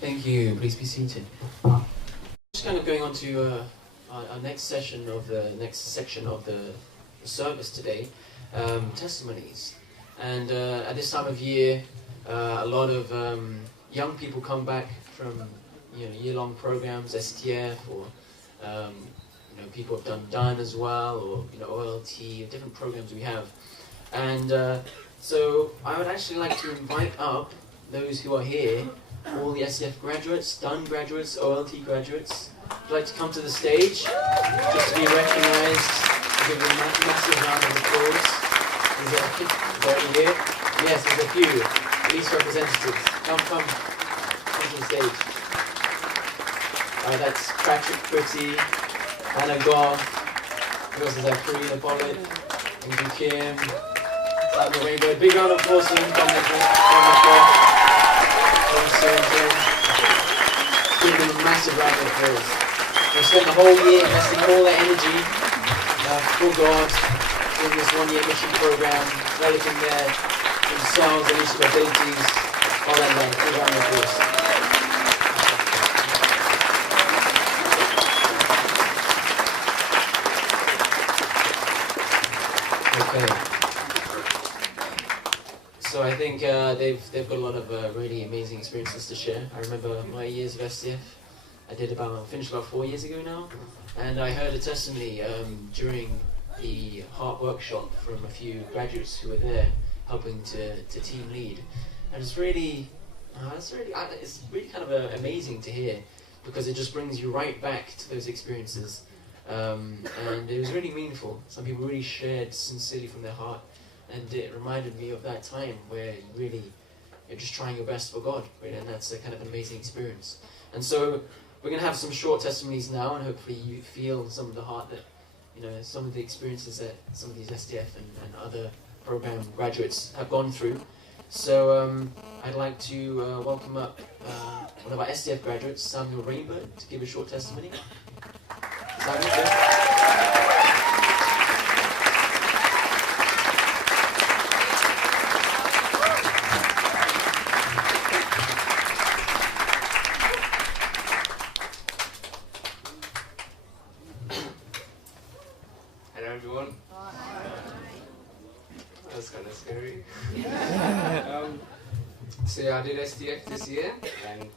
Thank you. Please be seated. Just kind of going on to our next section of the service today, testimonies. And at this time of year, a lot of young people come back from year-long programs, STF, or people have done as well, or OLT, different programs we have. And so I would actually like to invite up those who are here, all the STF graduates, done graduates, OLT graduates. Would you like to come to the stage just to be recognized? Give them a massive round of applause. Is there any here? Yes, there's a few. Police representatives. Come to the stage. That's Patrick Pretty, Anna Goff. Who else is that? Karina Pollitt, Andrew Kim, Simon Rainbow. Big round of applause for them. Give them a massive round of applause. They spent the whole year investing all their energy for God in this one-year mission program, developing themselves and each of their abilities. All that way. Big round of applause. Okay. So I think they've got a lot of really amazing experiences to share. I remember my years of STF. I finished about 4 years ago now, and I heard a testimony during the HARP workshop from a few graduates who were there helping to team lead, and it's really kind of amazing to hear, because it just brings you right back to those experiences, and it was really meaningful. Some people really shared sincerely from their heart. And it reminded me of that time where really you're just trying your best for God, right? And that's a kind of an amazing experience. And so we're going to have some short testimonies now, and hopefully you feel some of the heart that, some of the experiences that some of these STF and other program graduates have gone through. So I'd like to welcome up one of our STF graduates, Samuel Rainbow, to give a short testimony. Samuel, So yeah, I did STF this year, and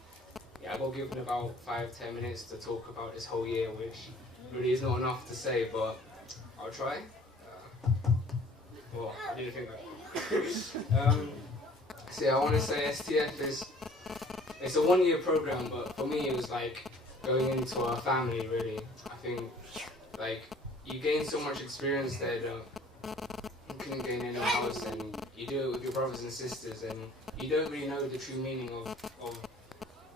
I got given about 5-10 minutes to talk about this whole year, which really is not enough to say, but I'll try. Well, I didn't think that. So yeah, I want to say STF it's a one-year program, but for me it was like going into a family, really. I think you gain so much experience there that you couldn't gain anywhere else, and you do it with your brothers and sisters, and you don't really know the true meaning of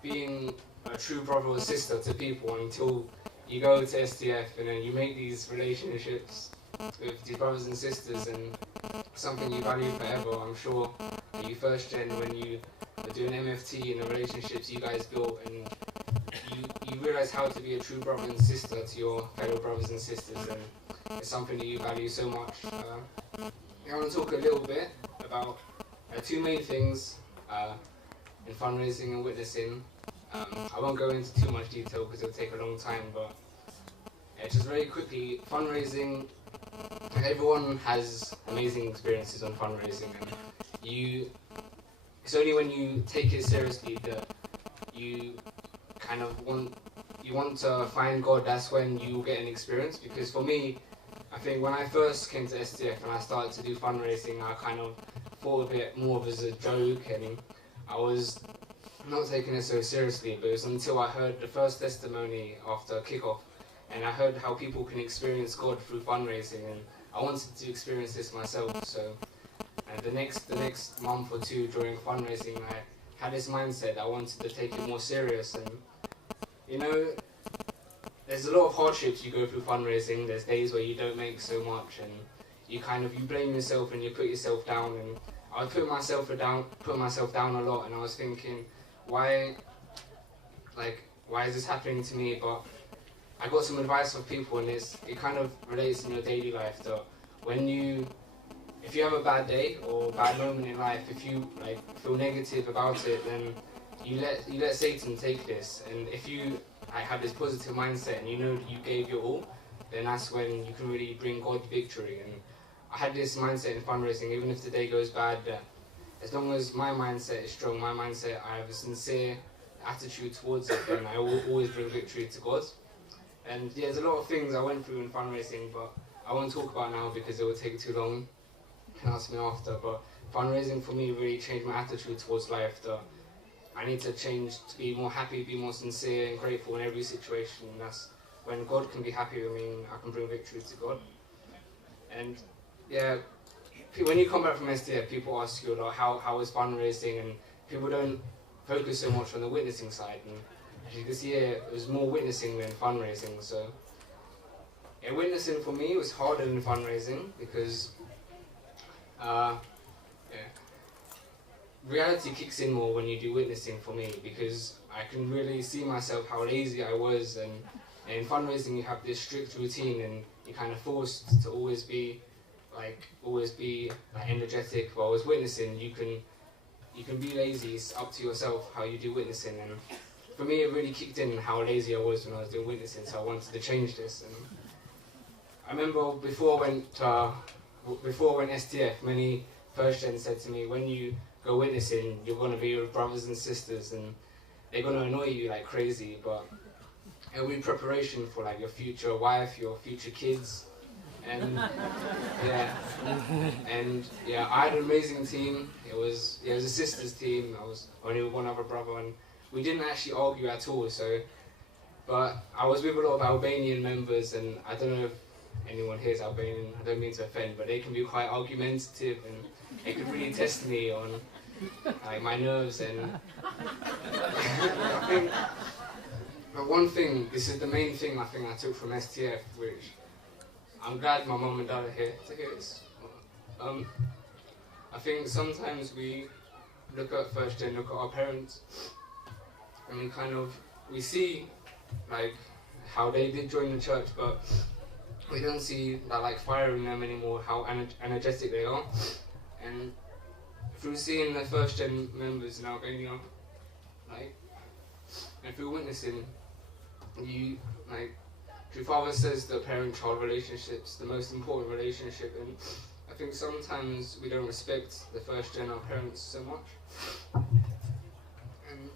being a true brother or sister to people until you go to STF, and then you make these relationships with these brothers and sisters, and something you value forever. I'm sure that you first gen when you were doing MFT and the relationships you guys built, and you realise how to be a true brother and sister to your fellow brothers and sisters, and it's something that you value so much. I want to talk a little bit about two main things in fundraising and witnessing. I won't go into too much detail because it'll take a long time, but just very quickly, fundraising, everyone has amazing experiences on fundraising, and it's only when you take it seriously that you kind of want to find God. That's when you get an experience. Because for me, I think when I first came to STF and I started to do fundraising, I kind of thought of it more of as a joke, and I was not taking it so seriously. But it was until I heard the first testimony after kickoff, and I heard how people can experience God through fundraising, and I wanted to experience this myself. So the next month or two during fundraising, I had this mindset that I wanted to take it more serious. And there's a lot of hardships you go through fundraising. There's days where you don't make so much, and you blame yourself and you put yourself down. And I put myself down a lot, and I was thinking, why is this happening to me? But I got some advice from people, and it kind of relates in your daily life that if you have a bad day or a bad moment in life, if you feel negative about it, then you let Satan take this, and if you have this positive mindset and you know that you gave your all, then that's when you can really bring God victory. And I had this mindset in fundraising, even if the day goes bad, that as long as my mindset is strong, I have a sincere attitude towards it, then I will always bring victory to God. And yeah, there's a lot of things I went through in fundraising, but I won't talk about now because it will take too long. You can ask me after. But fundraising for me really changed my attitude towards life, that I need to change to be more happy, be more sincere and grateful in every situation. And that's when God can be happy with me and I can bring victory to God. And yeah, when you come back from STF, people ask you a lot, how is fundraising, and people don't focus so much on the witnessing side. And actually this year it was more witnessing than fundraising. So yeah, witnessing for me was harder than fundraising because reality kicks in more when you do witnessing for me, because I can really see myself how lazy I was, and in fundraising you have this strict routine and you're kind of forced to always be energetic. While with witnessing you can be lazy. It's up to yourself how you do witnessing, and for me it really kicked in how lazy I was when I was doing witnessing, so I wanted to change this. And I remember before I went STF, many first gen said to me, when you go witnessing, you're going to be with brothers and sisters and they're going to annoy you like crazy, but it'll be preparation for like your future wife, your future kids. And I had an amazing team. It was a sisters team. I was only with one other brother, and we didn't actually argue at all. But I was with a lot of Albanian members, and I don't know if anyone here is Albanian. I don't mean to offend, but they can be quite argumentative, and they could really test me on like my nerves. And I think, but one thing, this is the main thing I think I took from STF, which I'm glad my mum and dad are here to hear this. I think sometimes we look at first gen, look at our parents, and we see like how they did join the church, but we don't see that like fire in them anymore, how energetic they are. And through seeing the first gen members in Albania, and through witnessing, your father says that parent-child relationship's the most important relationship, and I think sometimes we don't respect the first gen, our parents, so much. And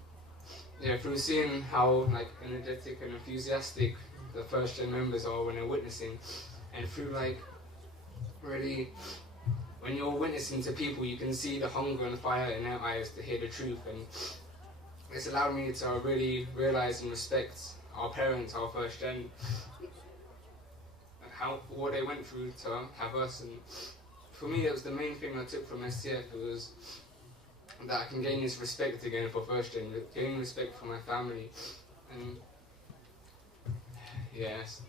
yeah, through seeing how energetic and enthusiastic the first gen members are when they're witnessing, and through really, when you're witnessing to people, you can see the hunger and fire in their eyes to hear the truth, and it's allowed me to really realize and respect our parents, our first gen, what they went through to have us. And for me, it was the main thing I took from STF. It was that I can gain this respect again for first gen, gain respect for my family, and yes,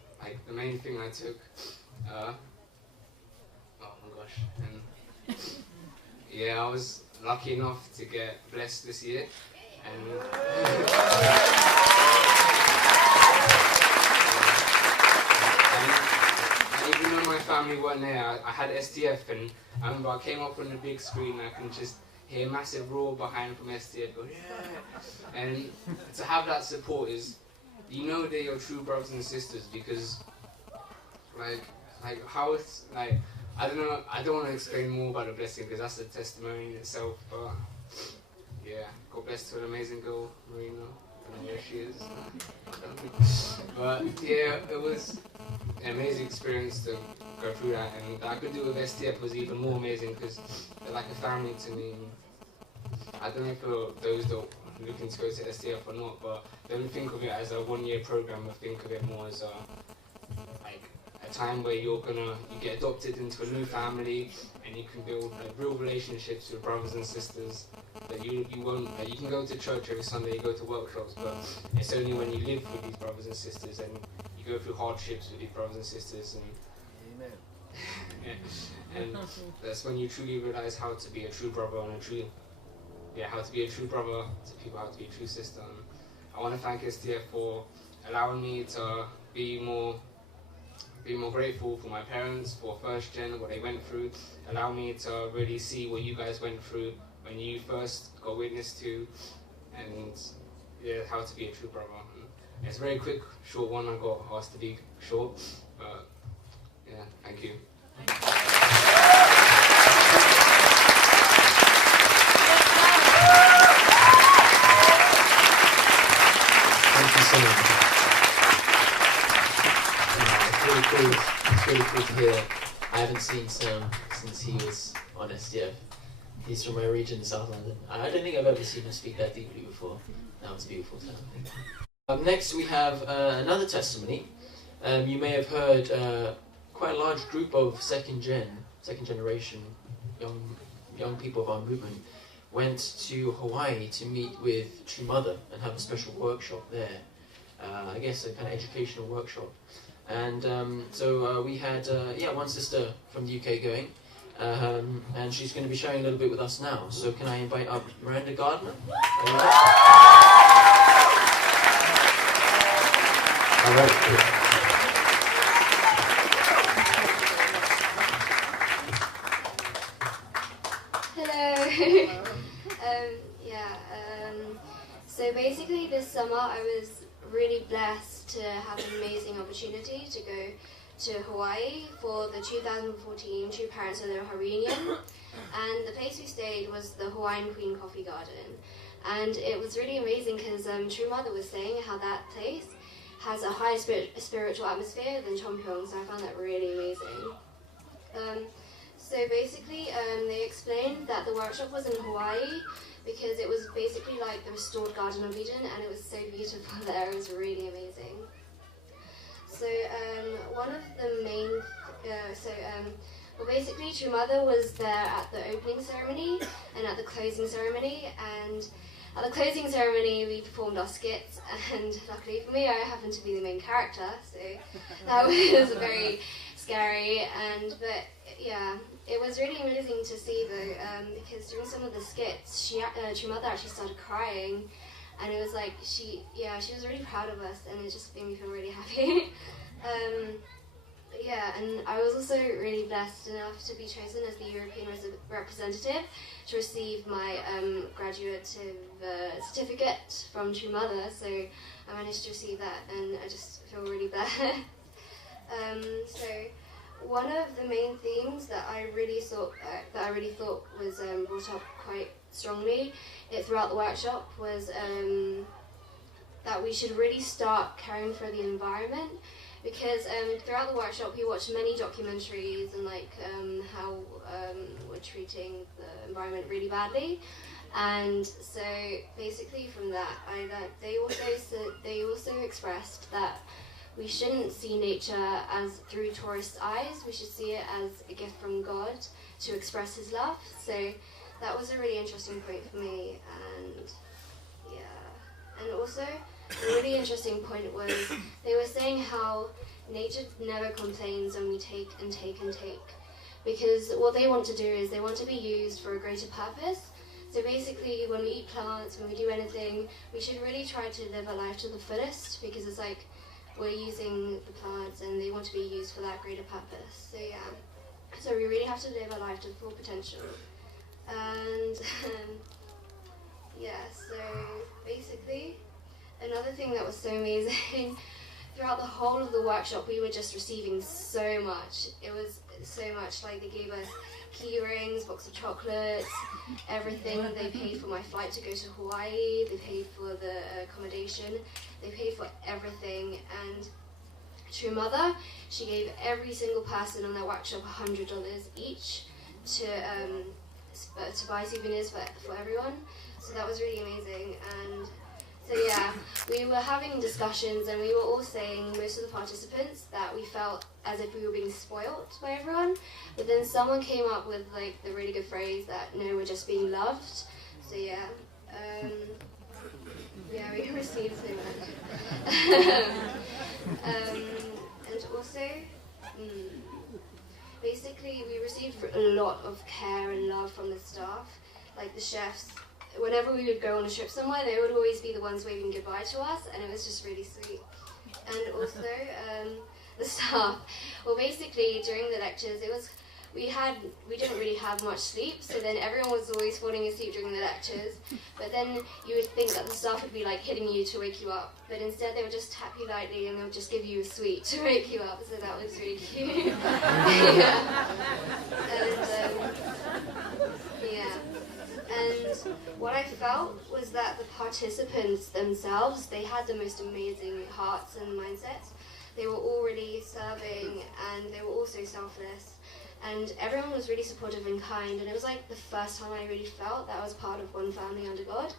the main thing I took. Oh my gosh, and yeah, I was lucky enough to get blessed this year, and even though my family weren't there, I had STF, and I remember I came up on the big screen and I can just hear a massive roar behind from STF go, yeah! And to have that support is, they're your true brothers and sisters, because how it's I don't know, I don't want to explain more about the blessing because that's a testimony in itself, but yeah, God bless to an amazing girl, Marina. I don't know where she is. But yeah, it was an amazing experience to go through that, and that I could do with STF was even more amazing because they're like a family to me. I don't know for those that are looking to go to STF or not, but don't think of it as a one-year program, but think of it more as a time where you get adopted into a new family, and you can build real relationships with brothers and sisters. That you can go to church every Sunday, you go to workshops, but it's only when you live with these brothers and sisters and you go through hardships with these brothers and sisters, and and that's when you truly realize how to be a true brother and how to be a true brother to people, how to be a true sister. And I want to thank STF for allowing me to be more grateful for my parents, for first gen, what they went through, allow me to really see what you guys went through when you first got witness to, and yeah, how to be a true brother. And it's a very quick, short one. I got asked to be short, but yeah, thank you. Thank you so much. It's really cool. It's really cool to hear. I haven't seen Sam since he was on STF. He's from my region, South London. I don't think I've ever seen him speak that deeply before. That was beautiful, Sam. Next we have another testimony. You may have heard quite a large group of second generation young people of our movement went to Hawaii to meet with True Mother and have a special workshop there. I guess a kind of educational workshop. And so we had one sister from the UK going, and she's going to be sharing a little bit with us now. So can I invite up Miranda Gardner? All right. Cool. So basically this summer I was really blessed to have an amazing opportunity to go to Hawaii for the 2014 True Parents Aloha reunion, and the place we stayed was the Hawaiian Queen Coffee Garden, and it was really amazing because True Mother was saying how that place has a higher spiritual atmosphere than Chompeong, so I found that really amazing. So basically they explained that the workshop was in Hawaii because it was basically like the restored Garden of Eden, and it was so beautiful there. It was really amazing. So one of the main, basically True Mother was there at the opening ceremony and at the closing ceremony, and at the closing ceremony we performed our skits, and luckily for me I happened to be the main character, so that was very scary, but yeah, it was really amazing to see though, because during some of the skits, True Mother actually started crying, and it was like she was really proud of us, and it just made me feel really happy. And I was also really blessed enough to be chosen as the European representative to receive my graduate certificate from True Mother, so I managed to receive that, and I just feel really blessed. So one of the main themes that I really thought was brought up quite strongly throughout the workshop was that we should really start caring for the environment, because throughout the workshop we watched many documentaries and how we're treating the environment really badly, and so basically from that I learned they also expressed that we shouldn't see nature as through tourist eyes. We should see it as a gift from God to express His love. So that was a really interesting point for me, and also a really interesting point was they were saying how nature never complains when we take and take and take, because what they want to do is they want to be used for a greater purpose. So basically when we eat plants, when we do anything, we should really try to live our life to the fullest, because it's like we're using the plants and they want to be used for that greater purpose. So we really have to live our life to full potential. And so basically another thing that was so amazing, throughout the whole of the workshop we were just receiving so much. It was so much, like they gave us key rings, box of chocolates, everything. They paid for my flight to go to Hawaii, they paid for the accommodation, they paid for everything. And True Mother, she gave every single person on that workshop $100 each to buy souvenirs for everyone. So that was really amazing. And so we were having discussions, and we were all saying, most of the participants, that we felt as if we were being spoilt by everyone. But then someone came up with the really good phrase that, no, we're just being loved. So we received so much. And also, basically we received a lot of care and love from the staff, like the chefs. Whenever we would go on a trip somewhere, they would always be the ones waving goodbye to us, and it was just really sweet. And also, the staff, well basically during the lectures, it was we didn't really have much sleep, so then everyone was always falling asleep during the lectures. But then you would think that the staff would be like hitting you to wake you up, but instead they would just tap you lightly and they would just give you a sweet to wake you up. So that was really cute. Yeah. And what I felt was that the participants themselves, they had the most amazing hearts and mindsets. They were all really serving, and they were also selfless. And everyone was really supportive and kind, and it was like the first time I really felt that I was part of one family under God.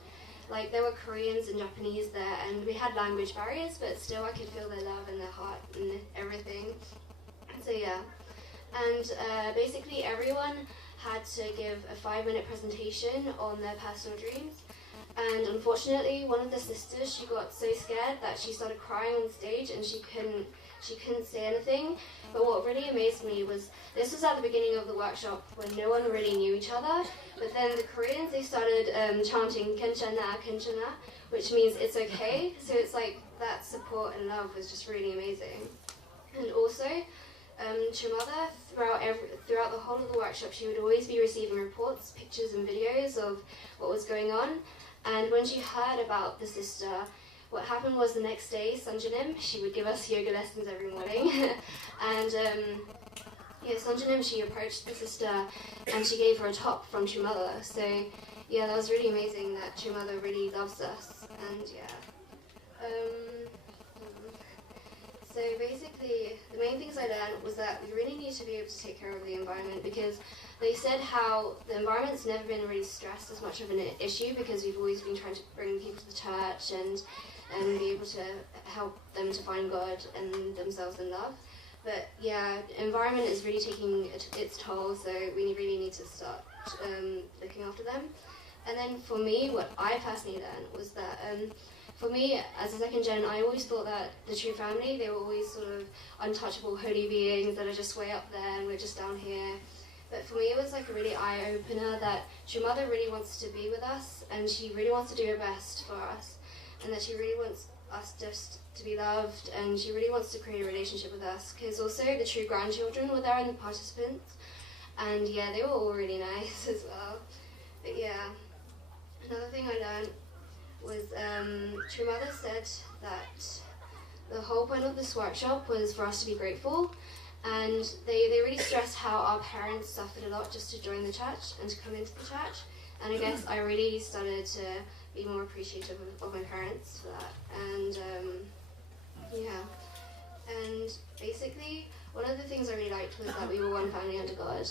Like, there were Koreans and Japanese there, and we had language barriers, but still I could feel their love and their heart and everything. So yeah. And basically everyone had to give a 5-minute presentation on their personal dreams. And unfortunately, one of the sisters, she got so scared that she started crying on stage, and she couldn't say anything. But what really amazed me was, this was at the beginning of the workshop when no one really knew each other. But then the Koreans, they started chanting "괜찮아, 괜찮아," which means it's okay. So it's like that support and love was just really amazing. And also, Chumada, throughout the whole of the workshop, she would always be receiving reports, pictures and videos of what was going on. And when she heard about the sister, what happened was the next day, Sunjanim, she would give us yoga lessons every morning. And Sunjanim, she approached the sister and she gave her a top from Chumada. So yeah, that was really amazing that Chumada really loves us. And yeah. So basically, the main things I learned was that we really need to be able to take care of the environment, because they said how the environment's never been really stressed as much of an issue, because we've always been trying to bring people to the church and be able to help them to find God and themselves in love. But yeah, environment is really taking its toll, so we really need to start looking after them. And then for me, what I personally learned was that for me, as a second gen, I always thought that the true family, they were always sort of untouchable holy beings that are just way up there and we're just down here. But for me, it was like a really eye-opener that True Mother really wants to be with us, and she really wants to do her best for us, and that she really wants us just to be loved, and she really wants to create a relationship with us, because also the true grandchildren were there and the participants, and yeah, they were all really nice as well. But yeah, another thing I learned was True Mother said that the whole point of this workshop was for us to be grateful, and they really stressed how our parents suffered a lot just to join the church and to come into the church, and I guess I really started to be more appreciative of my parents for that. And and basically one of the things I really liked was that we were one family under God,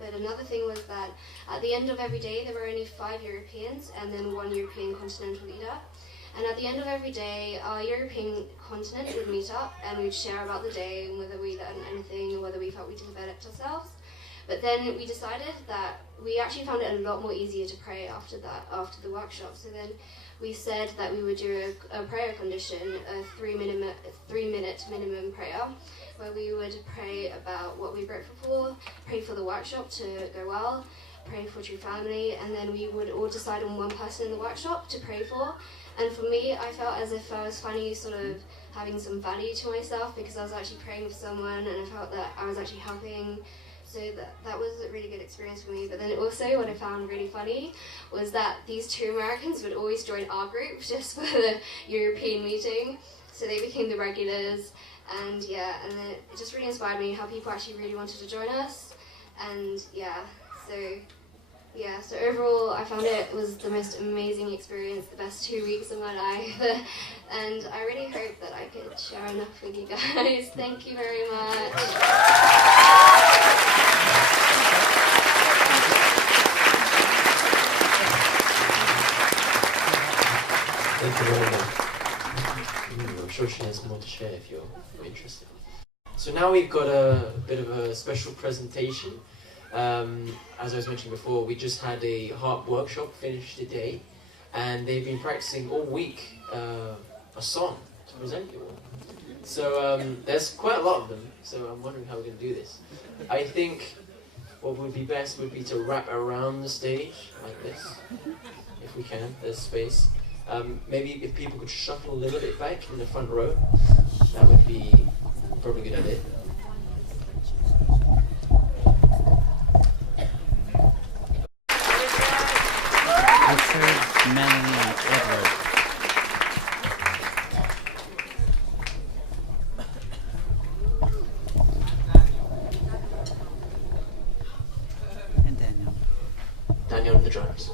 but another thing was that at the end of every day there were only 5 Europeans and then 1 European continental leader. And at the end of every day, our European continent would meet up and we'd share about the day and whether we learned anything and whether we felt we developed ourselves. But then we decided that we actually found it a lot more easier to pray after the workshop. So then we said that we would do a prayer condition, a 3-minute minimum prayer, where we would pray about what we're grateful for, pray for the workshop to go well, pray for true family, and then we would all decide on one person in the workshop to pray for. And for me, I felt as if I was finally sort of having some value to myself, because I was actually praying for someone and I felt that I was actually helping. So that was a really good experience for me. But then also what I found really funny was that these 2 Americans would always join our group just for the European meeting. So they became the regulars, and yeah, and then it just really inspired me how people actually really wanted to join us. And so overall I found it was the most amazing experience, the best 2 weeks of my life. And I really hope that I could share enough with you guys. Thank you very much. Thank you very much. I'm sure she has more to share if you're interested. So now we've got a bit of a special presentation. As I was mentioning before, we just had a HARP workshop finish today, and they've been practicing all week a song to present you all. So there's quite a lot of them, so I'm wondering how we're going to do this. I think what would be best would be to wrap around the stage like this, if we can, there's space. Maybe if people could shuffle a little bit back in the front row, that would be probably a good idea. Richard, Melanie, and Edward. And Daniel. Daniel on the drums.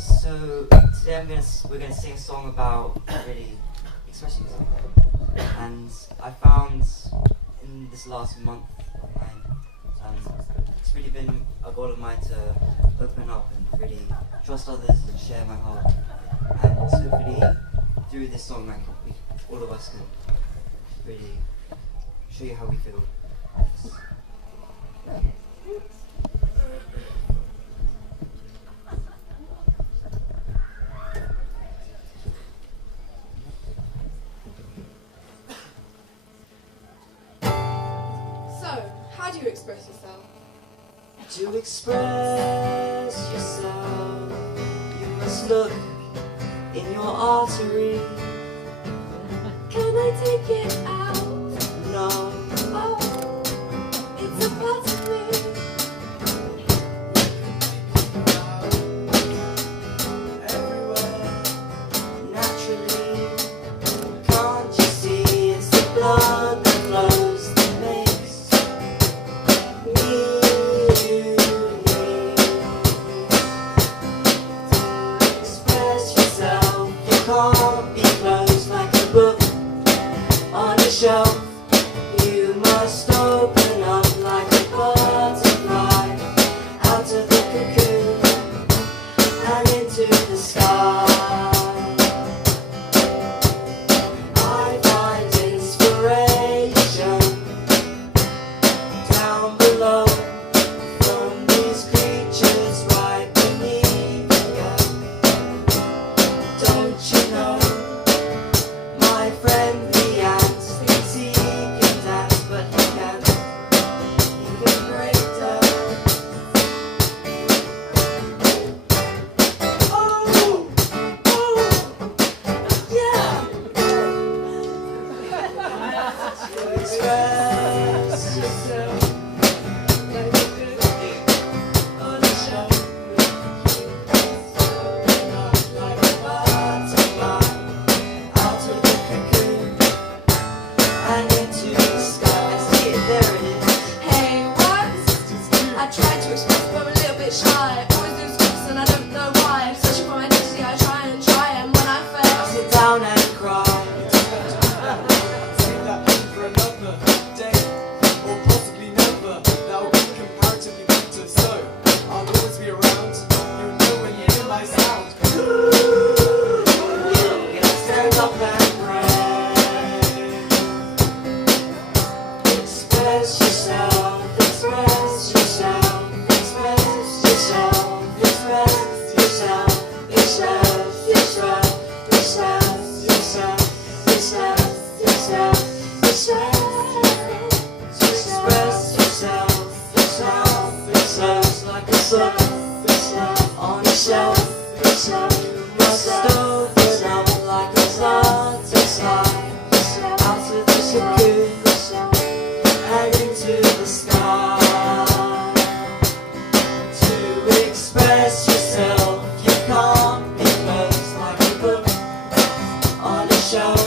So today we're gonna sing a song about really expressing yourself. And I found in this last month it's really been a goal of mine to open up and really trust others and share my heart. And hopefully through this song, like all of us can really show you how we feel. How do you express yourself? To express yourself, you must look in your artery. Can I take it out? No, Oh, it's a part of me. everywhere, naturally. Can't you see it's the blood that flows that makes me unique? To express yourself, you can't be closed like a book on a shelf. You must open up like a butterfly out of the cocoon and into the sky. I find inspiration down below from these creatures right beneath you. Don't you know, my friend the ant thinks he can dance, but he can't even break down. Oh, yeah. To express yourself like a good on a shelf. Like a butterfly out of the cocoon and into the sky. See it, there it is. Hey, what? I tried to express, but I'm a little bit shy. Always lose focus and I don't know why. Searching for my identity, I try, and when I I fail, sit down and cry. Save that pain for another day, or possibly never. That'll be comparatively better. So I'll always be around. You'll know when you hear my sound. Stand up and pray. Express yourself, express yourself, express yourself, express yourself, express yourself, express yourself, express yourself, express yourself, yourself, like a sun on a shelf. You must open up like a butterfly out of the cocoon and into the sky. To express yourself, you can't be closed like a book on a shelf.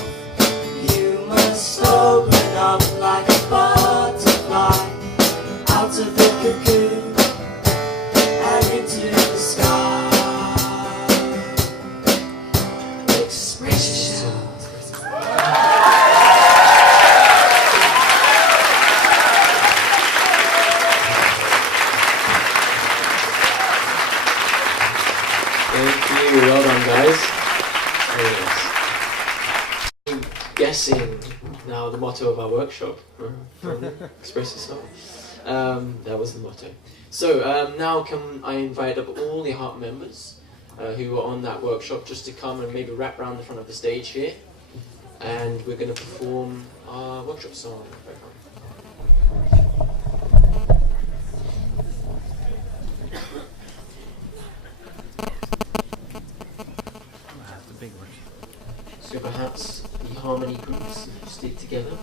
You must open up like a butterfly out of the cocoon and into the sky. Express yourself. Thank you, well done, guys. Very nice. Guessing now the motto of our workshop. Express yourself. That was the motto. So now can I invite up all the HARP members who were on that workshop just to come and maybe wrap around the front of the stage here, and we're going to perform our workshop song. The big one. So perhaps the harmony groups stick together.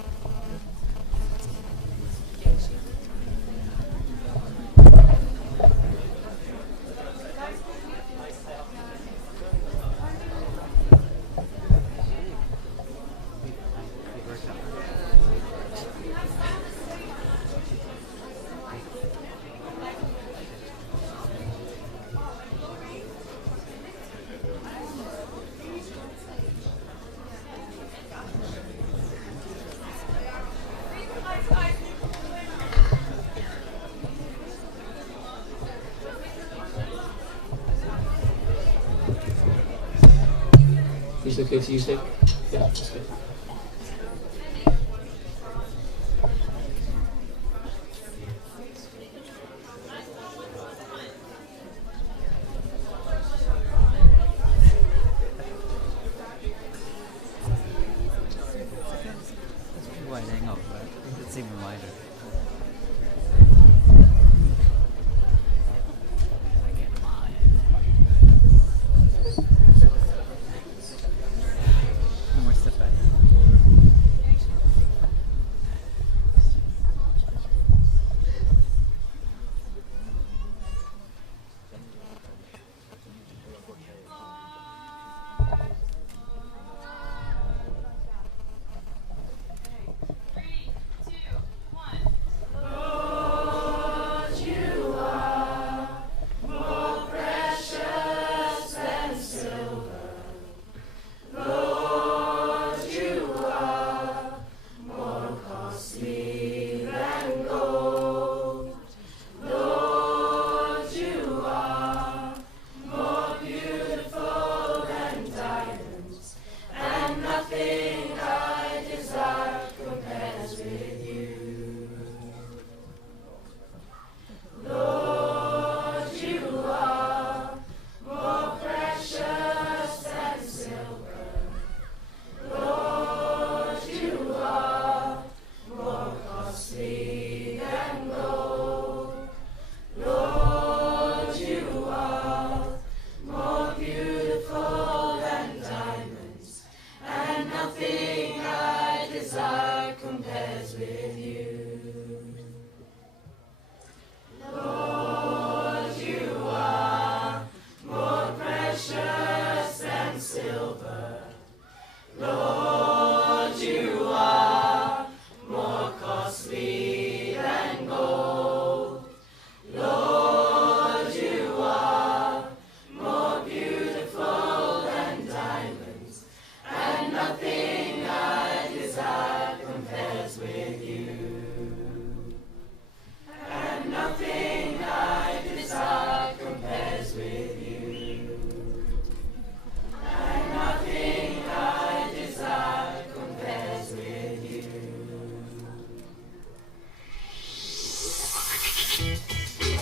Is it okay to use it? Yeah, that's good. That's pretty wide angle, but it's even wider. One more step back.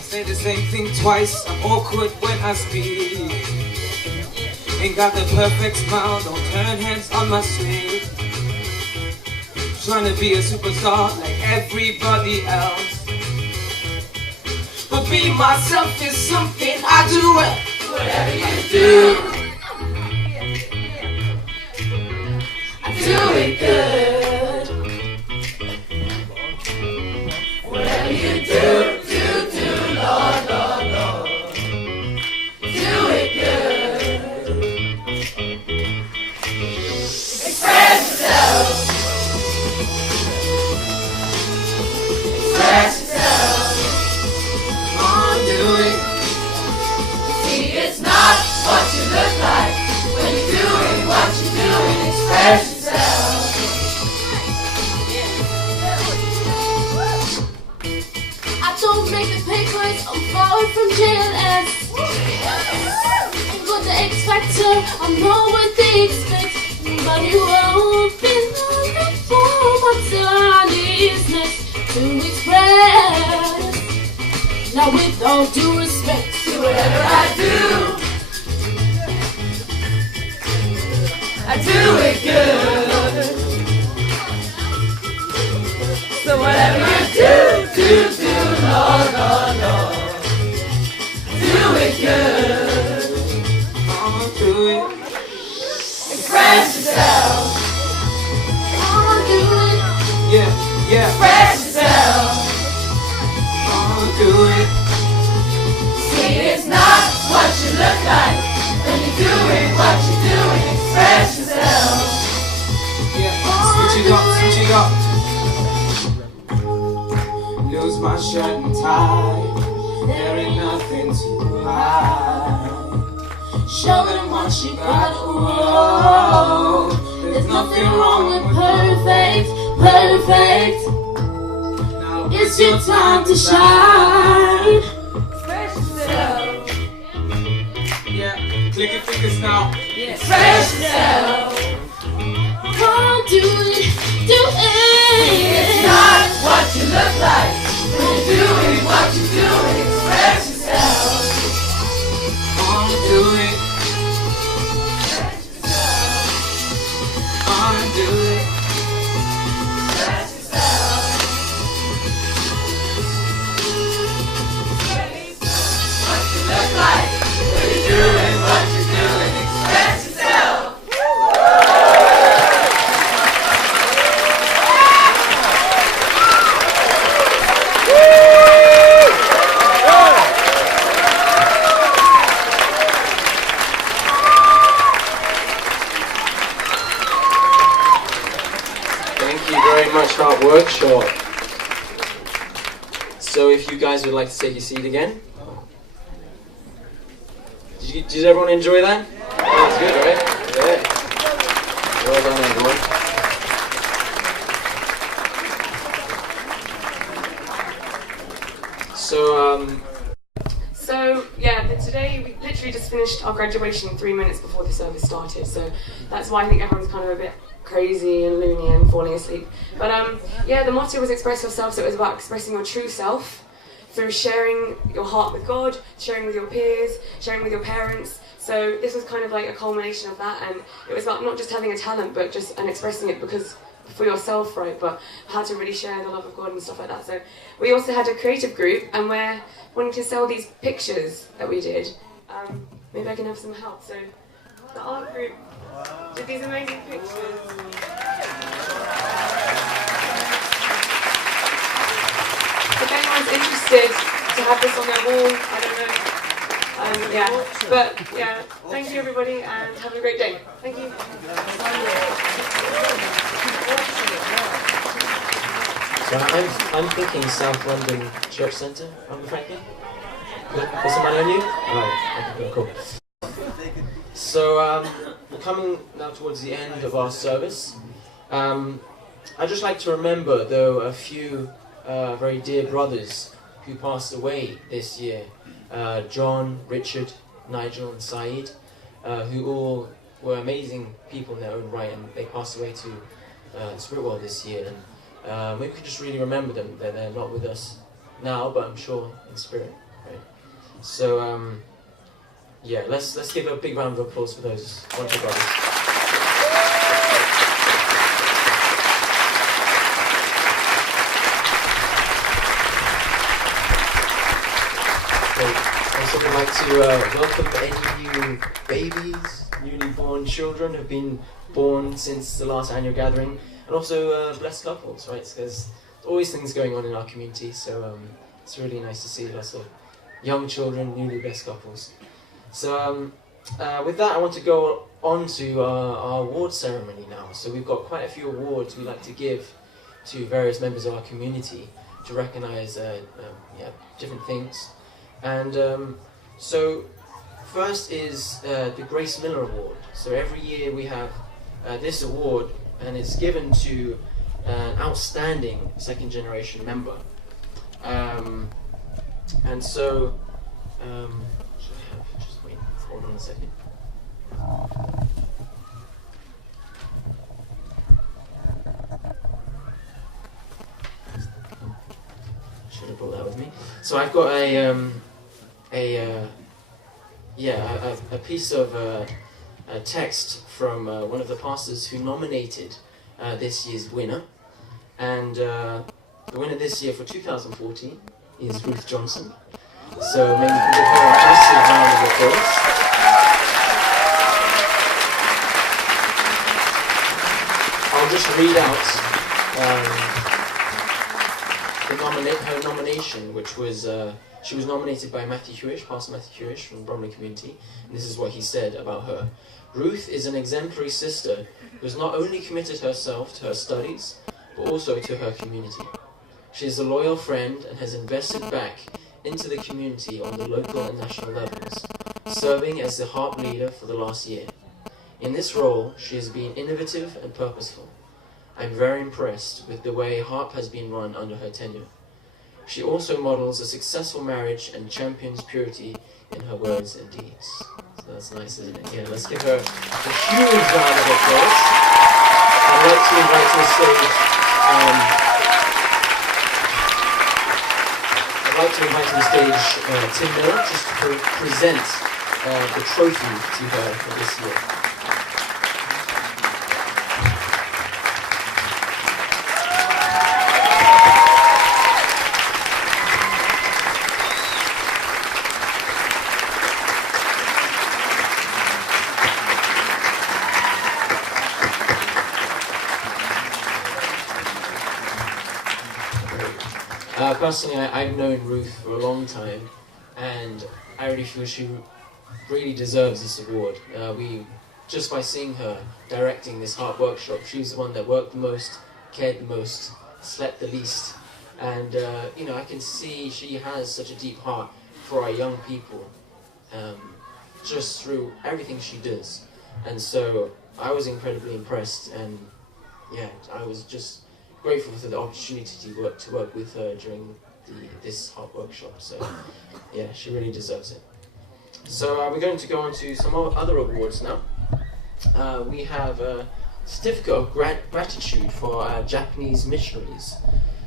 Say the same thing twice, I'm awkward when I speak. Ain't got the perfect smile, don't turn heads on my sleeve. Trying to be a superstar like everybody else, but being myself is something I do. Whatever you do, I do it good. Whatever you do, Lord, Lord, Lord, do it good. Express yourself. Express yourself. Come on, do it. See, it's not what you look like when you're doing what you're doing. Express yourself. I don't make the papers, I'm far from JLS. And got the X Factor, I know what they expect. Nobody won't be looking for what's honestness to express. Now with all due respect, Do whatever I do, I do it good. So whatever you do, Lord, Lord, Lord, do it good. Oh, do it. Express yourself. oh, do it. Yeah, yeah. Express yourself. Oh, do it. See, it's not what you look like when you're doing what you're doing. Express yourself. Yeah, switch it up, switch it up. Lose my shirt and tie, there ain't nothing to hide. Show them what you got, whoa. There's nothing wrong with perfect, perfect. Now It's your time to shine. express yourself. Yeah, click your fingers now. Express yourself. guys would like to take your seat again. Did everyone enjoy that? That was good, right? Yeah. Well done, everyone. So yeah, today we literally just finished our graduation 3 minutes before the service started. So that's why I think everyone's kind of a bit crazy and loony and falling asleep. But yeah, the motto was express yourself, so it was about expressing your true self through sharing your heart with God, sharing with your peers, sharing with your parents. So this was kind of like a culmination of that, and it was about not just having a talent, but just and expressing it because for yourself, right? But how to really share the love of God and stuff like that. So we also had a creative group, and we're wanting to sell these pictures that we did. Maybe I can have some help. So the art group did these amazing pictures. If anyone's interested to have this on their wall, I don't know. Yeah, but yeah, thank you everybody and have a great day. Thank you. So I'm thinking South London Church Centre, I'm Franklin. For somebody on you? Alright, okay, cool. So we're coming now towards the end of our service. I'd just like to remember, though, a few very dear brothers who passed away this year. John, Richard, Nigel and Syed, who all were amazing people in their own right, and they passed away to the spirit world this year. And maybe we could just really remember them. They're not with us now, but I'm sure in spirit, right? So yeah, let's give a big round of applause for those wonderful brothers. Also, we'd like to welcome any new babies, newly born children who've been born since the last annual gathering, and also blessed couples, right? Because there's always things going on in our community, so it's really nice to see lots of young children, newly blessed couples. So with that, I want to go on to our award ceremony now. So we've got quite a few awards we like to give to various members of our community to recognise different things. And so first is the Grace Miller Award. So every year we have this award, and it's given to an outstanding second generation member. And so, just wait, hold on a second. Should have brought that with me. So I've got a piece of a text from one of the pastors who nominated this year's winner, and the winner this year for 2014 is Ruth Johnson. So maybe we can give her a massive round of applause. I'll just read out her nomination, which was she was nominated by Matthew Hewish, Pastor Matthew Hewish from Bromley Community, and this is what he said about her. Ruth is an exemplary sister who has not only committed herself to her studies, but also to her community. She is a loyal friend and has invested back into the community on the local and national levels, serving as the HARP leader for the last year. In this role, she has been innovative and purposeful. I'm very impressed with the way HARP has been run under her tenure. She also models a successful marriage and champions purity in her words and deeds. So that's nice, isn't it? Yeah, let's give her a huge round of applause. I'd like to invite to the stage Tim Miller, just to present the trophy to her for this year. Personally, I've known Ruth for a long time, and I really feel she really deserves this award. Just by seeing her directing this HARP workshop, she was the one that worked the most, cared the most, slept the least, And I can see she has such a deep heart for our young people, just through everything she does. And so I was incredibly impressed, and yeah, I was just grateful for the opportunity to work with her during this HARP workshop. So yeah, she really deserves it. So we're going to go on to some other awards now. We have a certificate of gratitude for Japanese missionaries.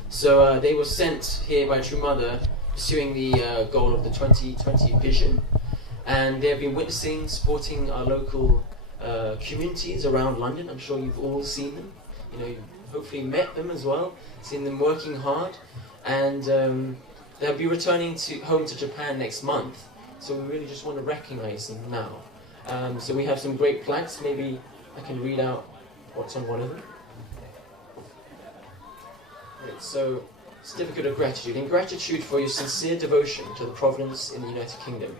So they were sent here by True Mother, pursuing the goal of the 2020 vision, and they have been witnessing, supporting our local communities around London. I'm sure you've all seen them. You've hopefully met them as well, seen them working hard, and they'll be returning home to Japan next month. So we really just want to recognize them now. So we have some great plaques. Maybe I can read out what's on one of them. Right, so, certificate of gratitude. In gratitude for your sincere devotion to the Providence in the United Kingdom,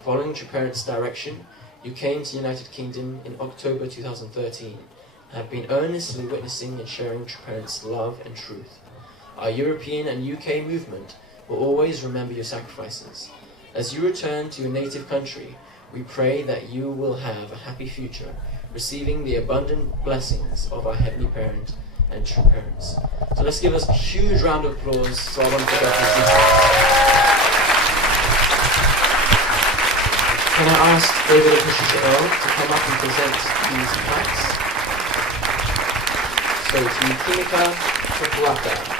following your parents' direction, you came to the United Kingdom in October 2013, and have been earnestly witnessing and sharing your parents' love and truth. Our European and UK movement will always remember your sacrifices. As you return to your native country, we pray that you will have a happy future, receiving the abundant blessings of our Heavenly Parent and true parents. So let's give us a huge round of applause to our wonderful teachers. Can I ask David and Patricia Earl to come up and present these plaques? So to Kimika Fukuwaka.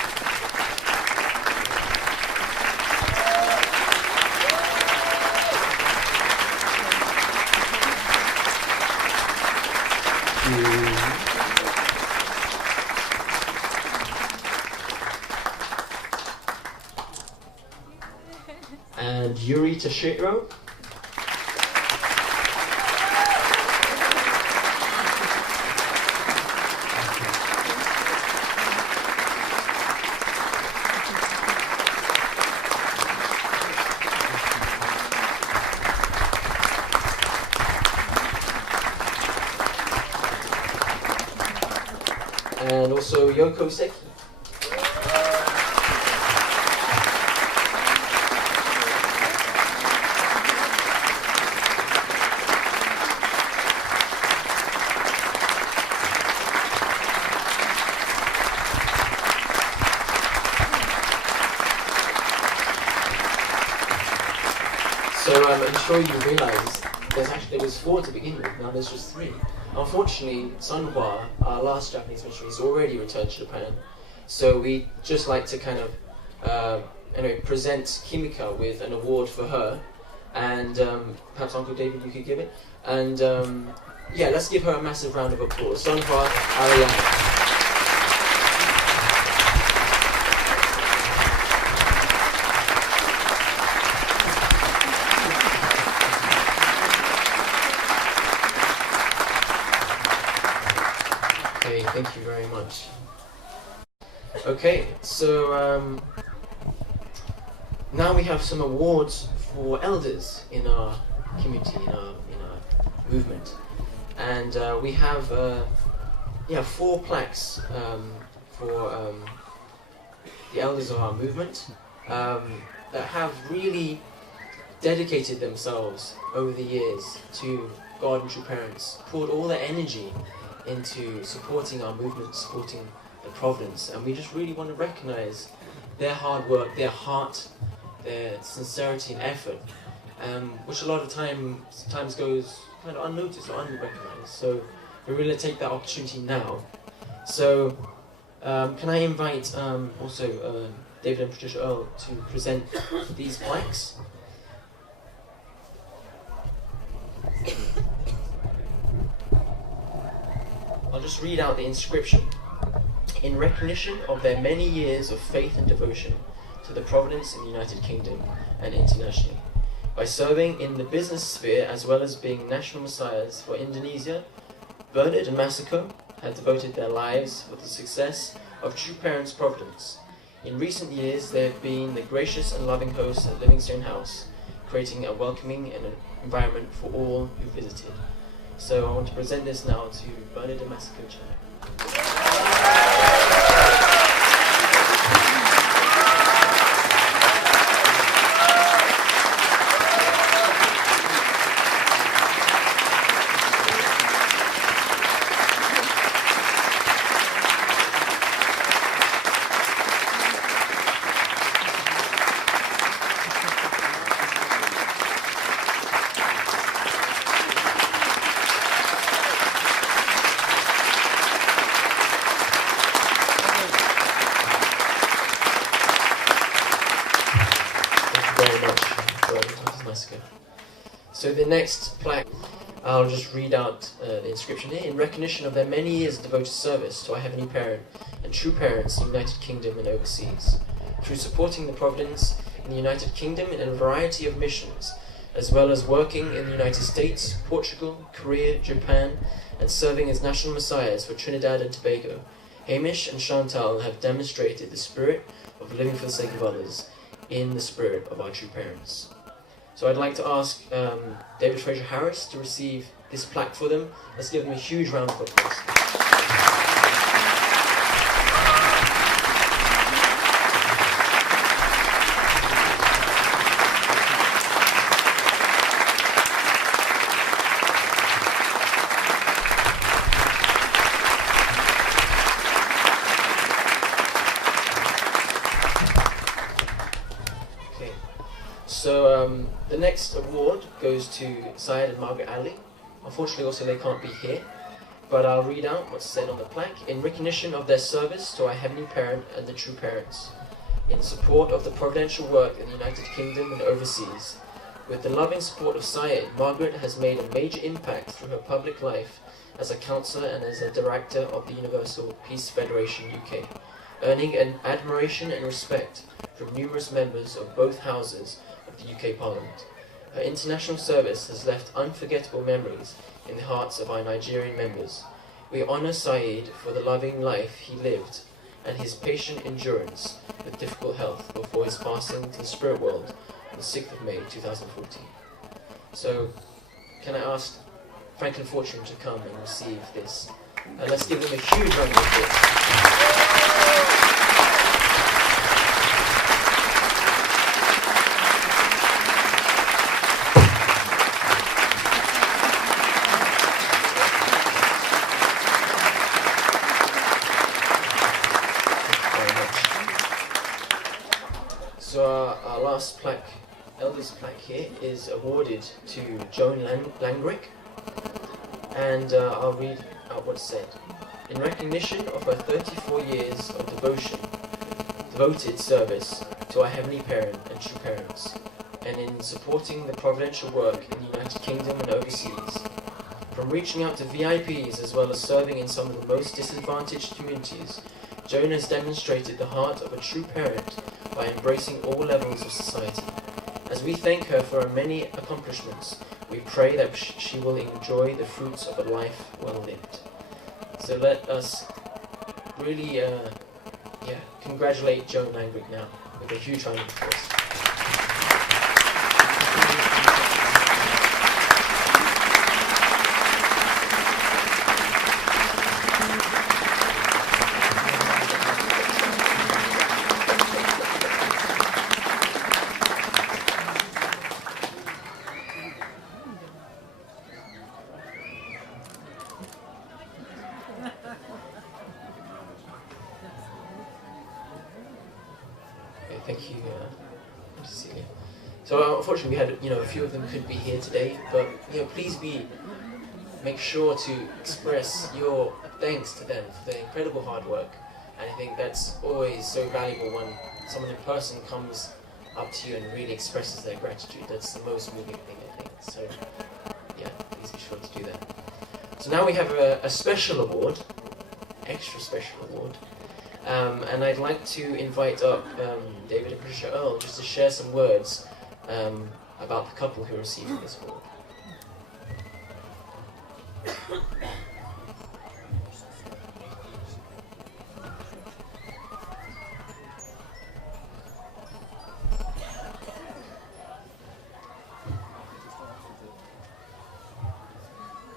And Yuri Tashiro. And also Yoko Seki. So I'm sure you realise there was 4 to begin with, now there's just 3. Unfortunately, Sunhwa, our last Japanese missionary, has already returned to Japan. So we just like to kind of present Kimika with an award for her, and perhaps Uncle David, you could give it. And yeah, let's give her a massive round of applause. Sunhwa Ariyama. Thank you very much. Okay, so now we have some awards for elders in our community, in our movement, and we have 4 plaques for the elders of our movement that have really dedicated themselves over the years to God and true parents, poured all their energy into supporting our movement, supporting the Providence, and we just really want to recognize their hard work, their heart, their sincerity and effort, which a lot of sometimes goes kind of unnoticed or unrecognized. So we really take that opportunity now. So can I invite also David and Patricia Earl to present these plaques? I'll just read out the inscription. In recognition of their many years of faith and devotion to the Providence in the United Kingdom and internationally, by serving in the business sphere as well as being national messiahs for Indonesia, Bernard and Masako have devoted their lives for the success of True Parents Providence. In recent years, they have been the gracious and loving hosts at Livingstone House, creating a welcoming and an environment for all who visited. So I want to present this now to Bernard and Masako. Mrs. Masako. So the next plaque, I'll just read out the inscription here. In recognition of their many years of devoted service to our Heavenly Parent and true parents in the United Kingdom and overseas, through supporting the Providence in the United Kingdom in a variety of missions, as well as working in the United States, Portugal, Korea, Japan, and serving as national messiahs for Trinidad and Tobago, Hamish and Chantal have demonstrated the spirit of living for the sake of others in the spirit of our true parents. So I'd like to ask David Fraser Harris to receive this plaque for them. Let's give them a huge round of applause. So the next award goes to Syed Margaret Ali. Unfortunately also they can't be here, but I'll read out what's said on the plaque. In recognition of their service to our Heavenly Parent and the true parents, in support of the providential work in the United Kingdom and overseas, with the loving support of Syed, Margaret has made a major impact through her public life as a counsellor and as a director of the Universal Peace Federation UK, earning an admiration and respect from numerous members of both houses the UK Parliament. Her international service has left unforgettable memories in the hearts of our Nigerian members. We honour Syed for the loving life he lived and his patient endurance with difficult health before his passing to the spirit world on the 6th of May 2014. So, can I ask Franklin Fortune to come and receive this? And let's give them a huge round of applause. So our last plaque, eldest plaque here, is awarded to Joan Langrick, and I'll read out what's said. In recognition of her 34 years of devoted service to our Heavenly Parent and true parents, and in supporting the providential work in the United Kingdom and overseas, from reaching out to VIPs as well as serving in some of the most disadvantaged communities, Joan has demonstrated the heart of a true parent by embracing all levels of society. As we thank her for her many accomplishments, we pray that she will enjoy the fruits of a life well lived. So let us really congratulate Joan Langrick now with a huge round of applause. Thank you, good to see you. So unfortunately, we had a few of them couldn't be here today, but please make sure to express your thanks to them for their incredible hard work. And I think that's always so valuable when someone in person comes up to you and really expresses their gratitude. That's the most moving thing, I think. So yeah, please be sure to do that. So now we have a special award, extra special award. And I'd like to invite up David and Patricia Earl just to share some words about the couple who are receiving this award.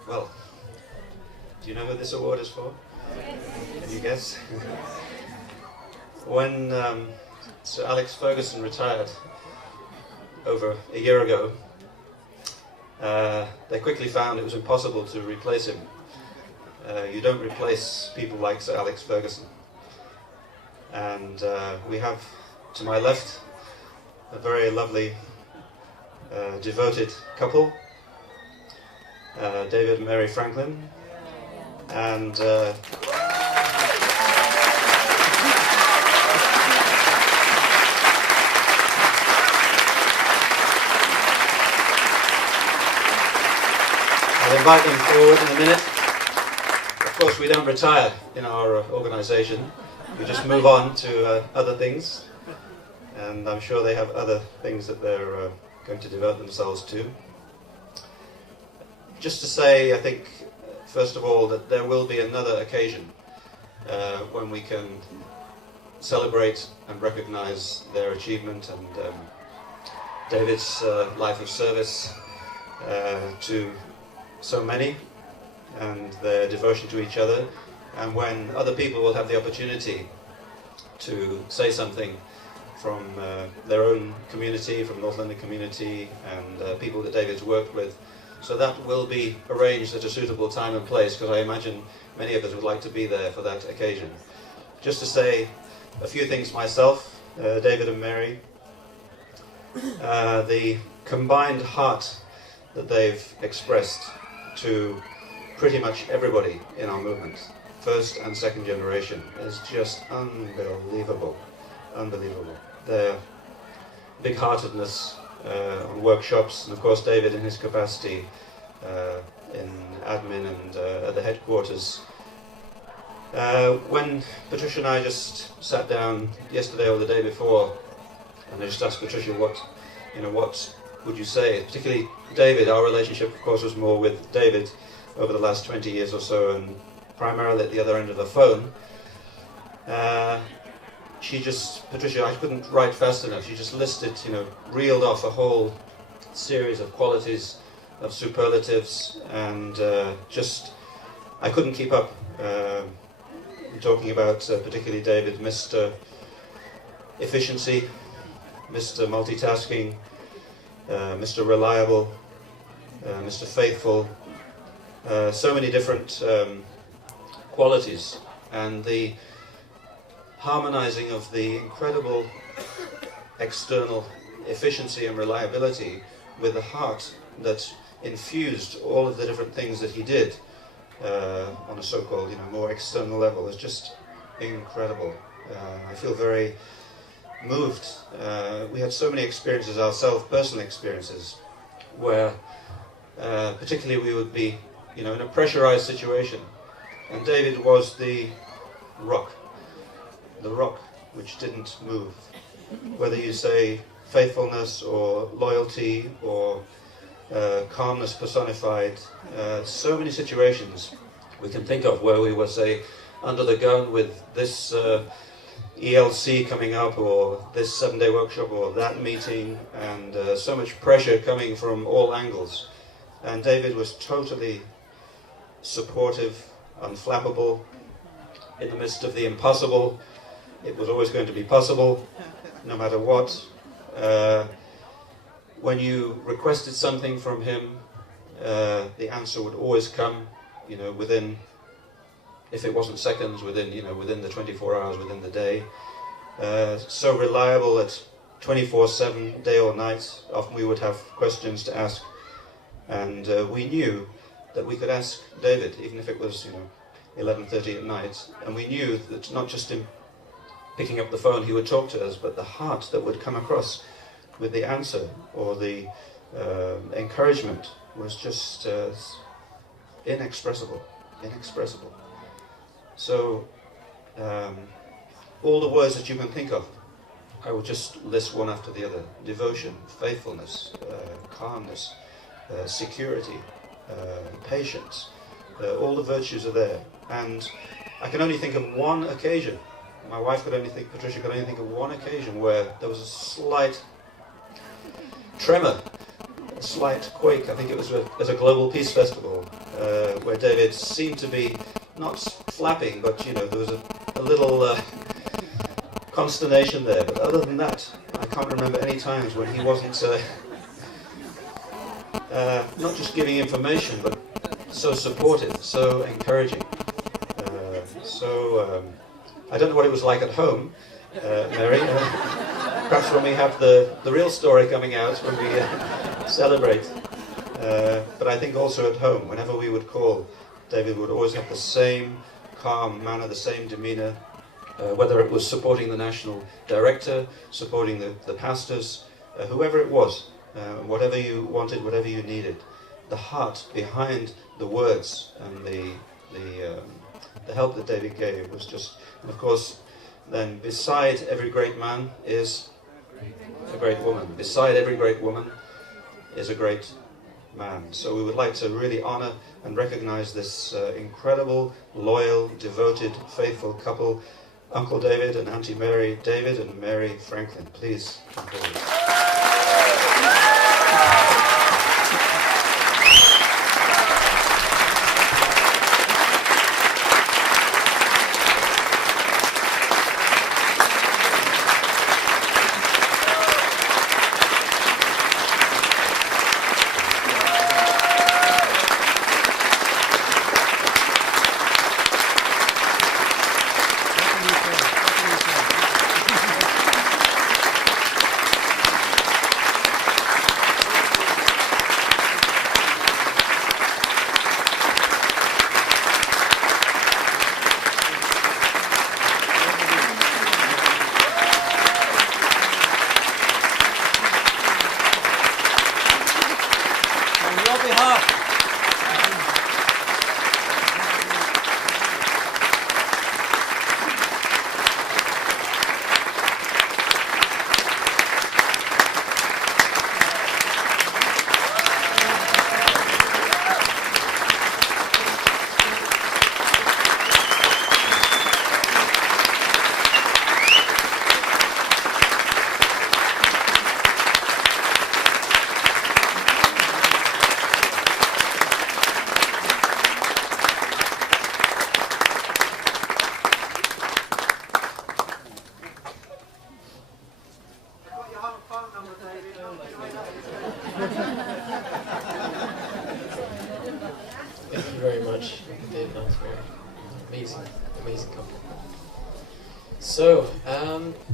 Well, do you know who this award is for? Can you guess? When Sir Alex Ferguson retired over a year ago, they quickly found it was impossible to replace him. You don't replace people like Sir Alex Ferguson. And we have, to my left, a very lovely, devoted couple, David and Mary Franklin, and invite them forward in a minute. Of course, we don't retire in our organisation. We just move on to other things. And I'm sure they have other things that they're going to devote themselves to. Just to say, I think, first of all, that there will be another occasion when we can celebrate and recognise their achievement and David's life of service to so many and their devotion to each other, and when other people will have the opportunity to say something from their own community, from North London community, and people that David's worked with. So that will be arranged at a suitable time and place, because I imagine many of us would like to be there for that occasion. Just to say a few things myself, David and Mary, the combined heart that they've expressed to pretty much everybody in our movement, first and second generation, is just unbelievable. Unbelievable. Their big-heartedness on workshops, and of course David in his capacity in admin and at the headquarters. When Patricia and I just sat down yesterday or the day before, and I just asked Patricia, what would you say? Particularly David, our relationship of course was more with David over the last 20 years or so, and primarily at the other end of the phone. Patricia, I couldn't write fast enough. She just listed, reeled off a whole series of qualities, of superlatives, and I couldn't keep up. Talking about, particularly David, Mr. Efficiency, Mr. Multitasking, Mr. Reliable, Mr. Faithful, so many different qualities, and the harmonizing of the incredible external efficiency and reliability with the heart that infused all of the different things that he did on a so-called, more external level is just incredible. I feel very moved. We had so many experiences ourselves, personal experiences, where particularly we would be, in a pressurized situation, and David was the rock which didn't move. Whether you say faithfulness or loyalty or calmness personified, so many situations we can think of where we were, say, under the gun with this ELC coming up, or this 7-day workshop, or that meeting, and so much pressure coming from all angles. And David was totally supportive, unflappable, in the midst of the impossible. It was always going to be possible, no matter what. When you requested something from him, the answer would always come, within, if it wasn't seconds, within the 24 hours, within the day. So reliable at 24/7, day or night. Often we would have questions to ask, and we knew that we could ask David, even if it was, 11:30 at night, and we knew that not just him picking up the phone, he would talk to us, but the heart that would come across with the answer or the encouragement was just inexpressible. So all the words that you can think of, I will just list one after the other: devotion, faithfulness, calmness, security, patience. All the virtues are there, and I can only think of one occasion. My wife Patricia could only think of one occasion where there was a slight tremor, a slight quake. I think it was at a global peace festival, where David seemed to be not flapping, but there was a little consternation there. But other than that, I can't remember any times when he wasn't not just giving information, but so supportive, so encouraging. I don't know what it was like at home, Mary. Perhaps when we have the real story coming out, when we celebrate. But I think also at home, whenever we would call, David would always have the same calm manner, the same demeanour, whether it was supporting the national director, supporting the pastors, whoever it was, whatever you wanted, whatever you needed. the heart behind the words and the help that David gave was just, and of course, then beside every great man is a great woman. Beside every great woman is a great man. So we would like to really honor and recognize this incredible, loyal, devoted, faithful couple, Uncle David and Auntie Mary. David and Mary Franklin, please come forward. Thank you very much, David. That was very amazing, amazing couple. So,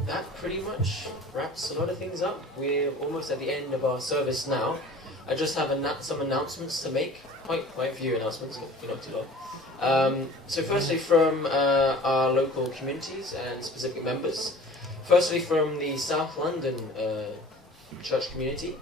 that pretty much wraps a lot of things up. We're almost at the end of our service now. I just have some announcements to make, quite a few announcements, not too long. So firstly from our local communities and specific members. Firstly from the South London church community.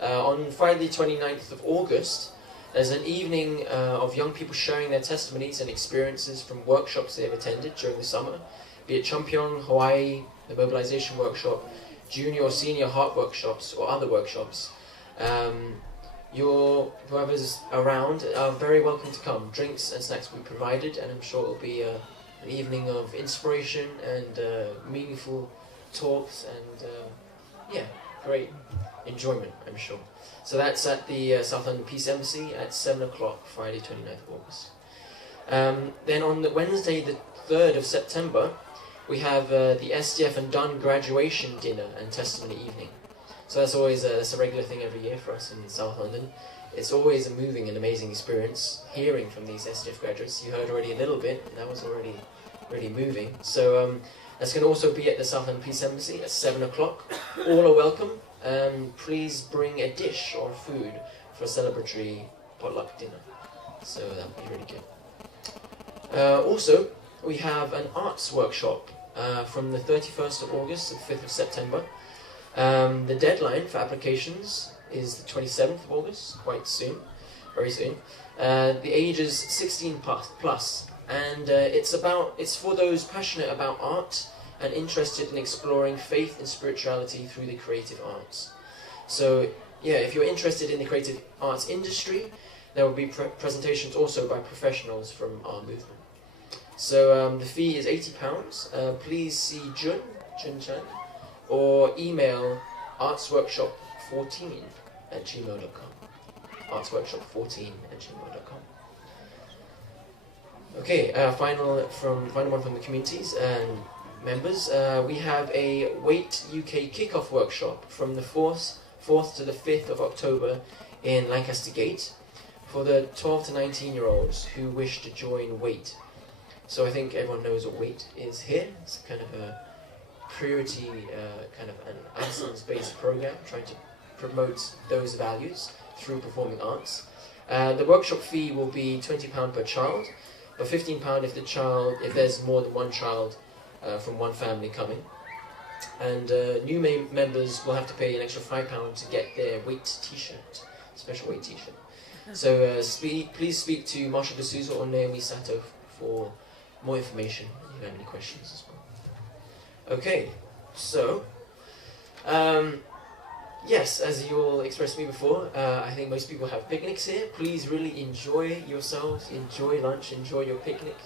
On Friday the 29th of August, there's an evening of young people sharing their testimonies and experiences from workshops they have attended during the summer, be it Champion, Hawaii, the mobilization workshop, junior or senior HARP workshops, or other workshops. Whoever's around are very welcome to come. Drinks and snacks will be provided, and I'm sure it will be an evening of inspiration and meaningful talks and great enjoyment, I'm sure. So that's at the South London Peace Embassy at 7 o'clock, Friday 29th of August. Then on the Wednesday the 3rd of September, we have the STF and Dunn graduation dinner and testimony evening. So that's always that's a regular thing every year for us in South London. It's always a moving and amazing experience hearing from these STF graduates. You heard already a little bit, and that was already really moving. So that's going to also be at the South London Peace Embassy at 7 o'clock. All are welcome. Please bring a dish or food for a celebratory potluck dinner. So that would be really good. Also, we have an arts workshop from the 31st of August to the 5th of September. The deadline for applications is the 27th of August, quite soon, very soon. The age is 16 plus, and it's for those passionate about art and interested in exploring faith and spirituality through the creative arts. So yeah, if you're interested in the creative arts industry, there will be presentations also by professionals from our movement. So the fee is £80. Please see Jun Chan, or email artsworkshop14@gmail.com. artsworkshop14@gmail.com. Okay, final one from the communities and members. We have a WAIT UK Kick-Off workshop from the 4th to the 5th of October in Lancaster Gate for the 12 to 19-year-olds who wish to join WAIT. So I think everyone knows what WAIT is here. It's kind of a purity, kind of an absence-based program trying to promote those values through performing arts. The workshop fee will be £20 per child, but £15 if there's more than one child from one family coming. And new members will have to pay an extra £5 to get their WAIT t-shirt, special WAIT t-shirt. So please speak to Marshall D'Souza or Naomi Sato for more information if you have any questions as well. Okay, so yes, as you all expressed to me before, I think most people have picnics here. Please really enjoy yourselves, enjoy lunch, enjoy your picnic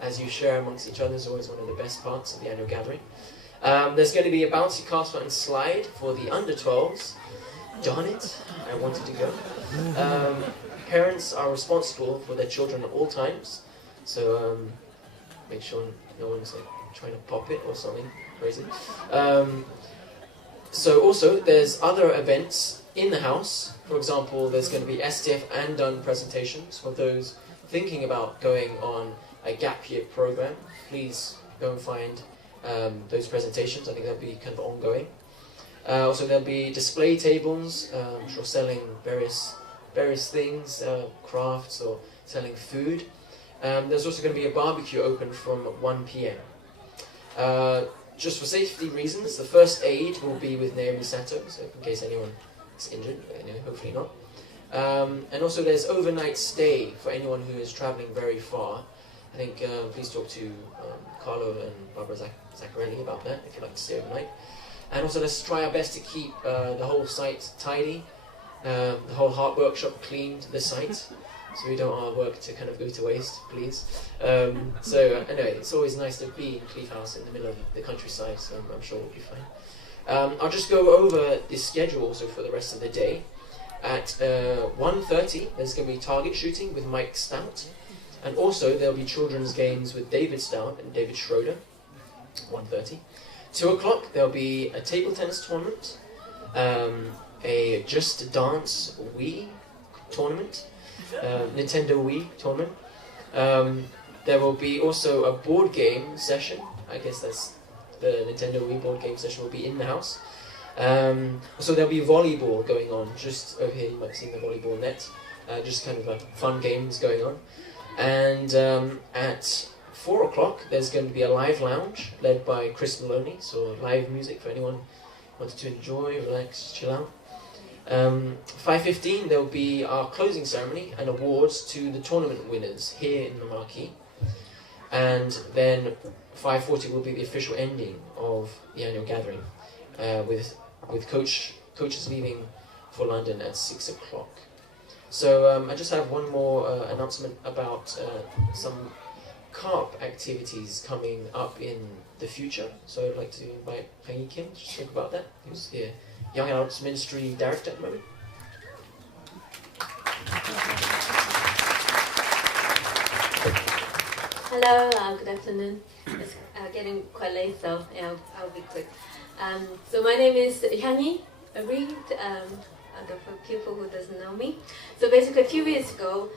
as you share amongst each other. Is always one of the best parts of the annual gathering. There's going to be a bouncy castle and slide for the under 12s. Darn it, I wanted to go. Parents are responsible for their children at all times, so make sure no one's like trying to pop it or something crazy. So also there's other events in the house. For example, there's going to be STF and done presentations for those thinking about going on a gap year program. Please go and find those presentations. I think they'll be kind of ongoing. Also there'll be display tables, I'm sure selling various things, crafts or selling food. There's also going to be a barbecue open from 1 p.m. Just for safety reasons, the first aid will be with Naomi Sato, so in case anyone is injured, hopefully not. And also there's overnight stay for anyone who is travelling very far. I think please talk to Carlo and Barbara Zaccarelli about that if you'd like to stay overnight. And also let's try our best to keep the whole site tidy, the whole HARP workshop cleaned, the site, so we don't want our work to kind of go to waste, please. So anyway, it's always nice to be in Cleave House in the middle of the countryside, so I'm sure we'll be fine. I'll just go over the schedule also for the rest of the day. At 1:30, there's going to be target shooting with Mike Stout, and also there'll be children's games with David Stout and David Schroeder, 1:30. 2 o'clock, there'll be a table tennis tournament, a Just Dance Wii tournament, Nintendo Wii tournament. There will be also a board game session. I guess that's the Nintendo Wii board game session will be in the house. So there'll be volleyball going on just over here. You might have seen the volleyball net. Just kind of like fun games going on. And at 4 o'clock, there's going to be a live lounge led by Chris Maloney. So live music for anyone who wants to enjoy, relax, chill out. 5:15 there will be our closing ceremony and awards to the tournament winners here in the marquee, and then 5:40 will be the official ending of the annual gathering, with coaches leaving for London at 6 o'clock. So I just have one more announcement about some CARP activities coming up in the future. So I'd like to invite Hangi Kim to talk about that, who's the Young Adults Ministry Director at the moment. Hello, good afternoon. It's getting quite late, so yeah, I'll be quick. So my name is Hangi Ali, for people who doesn't know me. So basically a few years ago,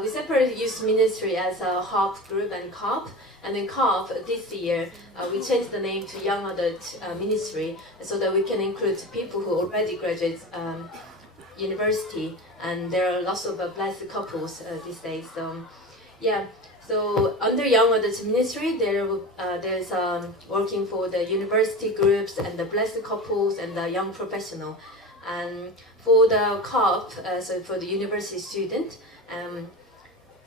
we separated youth ministry as a HARP group and CARP. And then CARP, this year, we changed the name to Young Adult Ministry so that we can include people who already graduate university. And there are lots of blessed couples these days. So, yeah. So under Young Adult Ministry, there's working for the university groups and the blessed couples and the young professional. And for the CARP, so for the university student,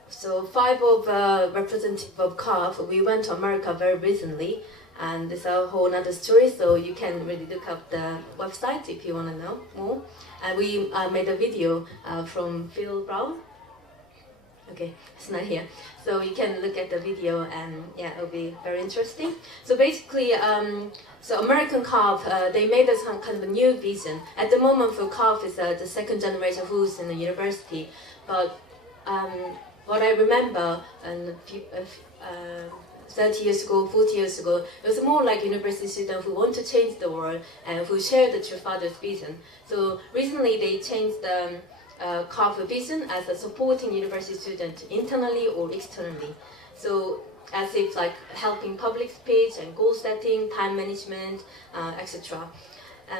so 5 of representatives of CARP, we went to America very recently, and it's a whole other story, so you can really look up the website if you want to know more. And we made a video from Phil Brown. Okay, it's not here. So you can look at the video and yeah, it'll be very interesting. So basically, so American CARP, they made us some kind of a new vision. At the moment for CARP is the second generation who's in the university. But what I remember, 30 years ago, 40 years ago, it was more like university students who want to change the world and who share the True Father's vision. So recently they changed the CARP vision as a supporting university student internally or externally. So as if like helping public speech and goal setting, time management, etc.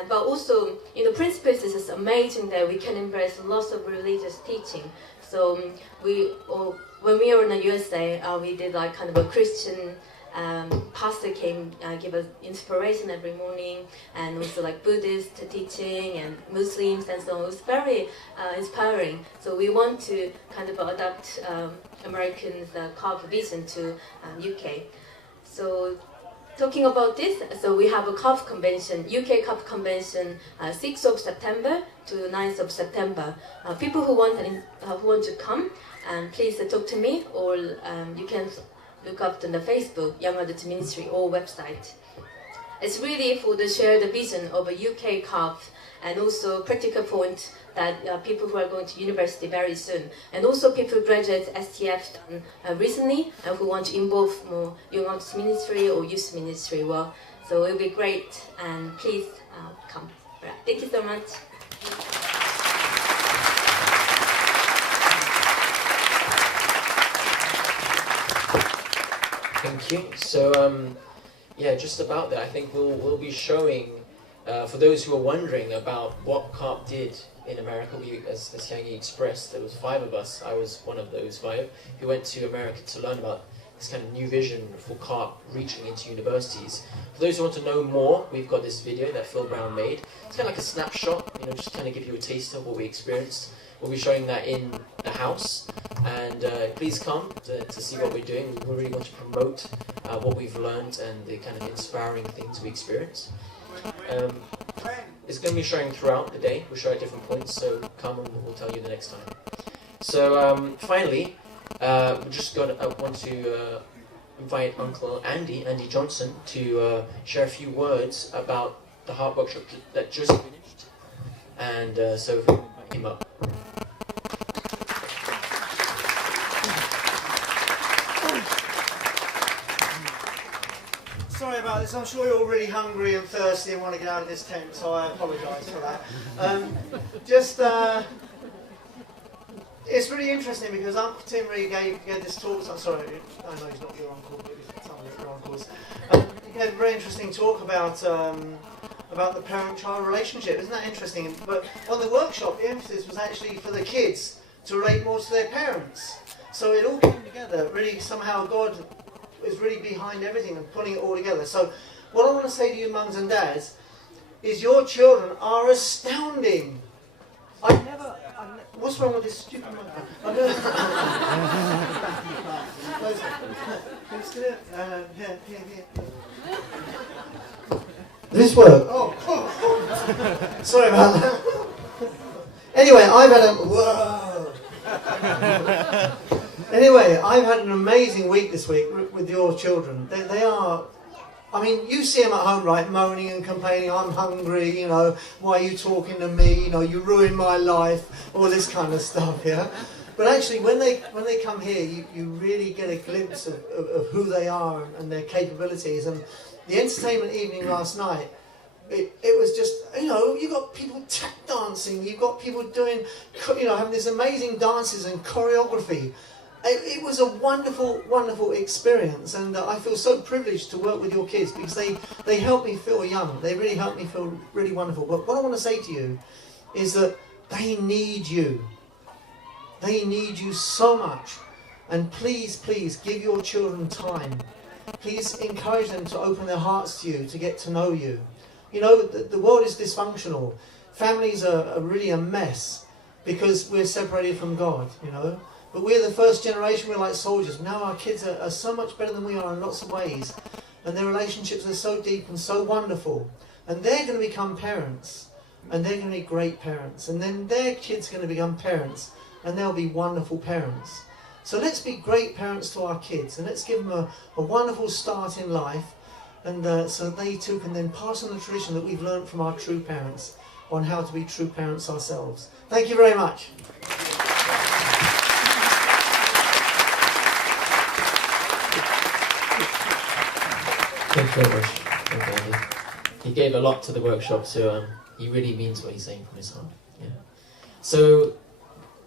But also, principles is amazing that we can embrace lots of religious teaching. So when we were in the USA, we did like kind of a Christian pastor came give us inspiration every morning, and also like Buddhist teaching and Muslims and so on. It was very inspiring. So we want to kind of adapt Americans' CARP vision to UK. So talking about this, so we have a CARP convention, UK CARP convention, 6th of September to 9th of September. People who want to come, please talk to me, or you can look up on the Facebook, Young Adult Ministry, or website. It's really for the share the vision of a UK CARP, and also practical point that people who are going to university very soon, and also people who graduate STF recently and who want to involve more Young Adult Ministry or youth ministry. Well, so it will be great, and please come. Right. Thank you so much. Thank you. So, yeah, just about that, I think we'll be showing, for those who are wondering about what CARP did in America, as Yangi expressed, there was 5 of us. I was one of those 5 who went to America to learn about this kind of new vision for CARP reaching into universities. For those who want to know more, we've got this video that Phil Brown made. It's kind of like a snapshot, just kind of give you a taste of what we experienced. We'll be showing that in the house, and please come to see what we're doing. We really want to promote what we've learned and the kind of inspiring things we experience. It's going to be showing throughout the day. We'll show at different points, so come and we'll tell you the next time. So finally, we just want to invite Uncle Andy Johnson, to share a few words about the HARP workshop that just finished. And so if we invite him up. Sorry about this, I'm sure you're all really hungry and thirsty and want to get out of this tent, so I apologise for that. It's really interesting because Uncle Tim really gave this talk. Sorry, I know he's not your uncle, but he's some of your uncles. He gave a very interesting talk about the parent-child relationship. Isn't that interesting? But on the workshop, the emphasis was actually for the kids to relate more to their parents. So it all came together. Really, somehow God is really behind everything and putting it all together. So what I want to say to you mums and dads is your children are astounding. What's wrong with this stupid microphone? This work? Oh. Sorry about that. Anyway, I've had an amazing week this week with your children. They are, I mean, you see them at home, right, moaning and complaining, I'm hungry, why are you talking to me, you ruined my life, all this kind of stuff, yeah? But actually, when they come here, you really get a glimpse of who they are and their capabilities. And the entertainment evening last night, it was just, you got people tap dancing, you've got people doing, having these amazing dances and choreography. It was a wonderful, wonderful experience, and I feel so privileged to work with your kids because they help me feel young. They really help me feel really wonderful. But what I want to say to you is that they need you. They need you so much. And please, please give your children time. Please encourage them to open their hearts to you, to get to know you. The world is dysfunctional. Families are really a mess because we're separated from God, But we're the first generation, we're like soldiers. Now our kids are so much better than we are in lots of ways. And their relationships are so deep and so wonderful. And they're going to become parents. And they're going to be great parents. And then their kids are going to become parents. And they'll be wonderful parents. So let's be great parents to our kids. And let's give them a wonderful start in life. And so they too can then pass on the tradition that we've learned from our true parents on how to be true parents ourselves. Thank you very much. Thank you very much. Thank you, Andy. He gave a lot to the workshop, so he really means what he's saying from his heart. Yeah. So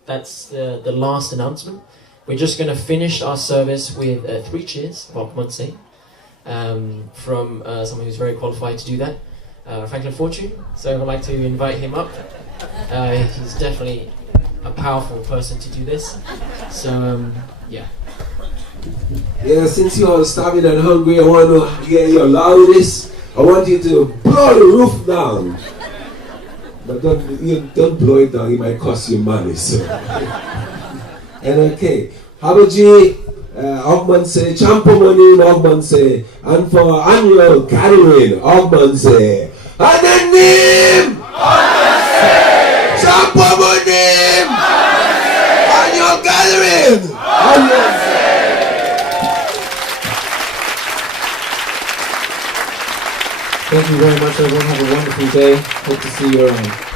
that's the last announcement. We're just going to finish our service with 3 cheers of Mansei from someone who's very qualified to do that, Franklin Fortune. So I'd like to invite him up. He's definitely a powerful person to do this. So yeah. Yeah, since you are starving and hungry, I want to hear your loudest. I want you to blow the roof down. But don't blow it down, it might cost you money. So. And okay, Habaji, Oct Mansei, Champomoni, Oct Mansei, and for annual gathering, Oct Mansei. Ananim! Champomoni! Annual gathering! Thank you very much, everyone. Have a wonderful day. Hope to see you around.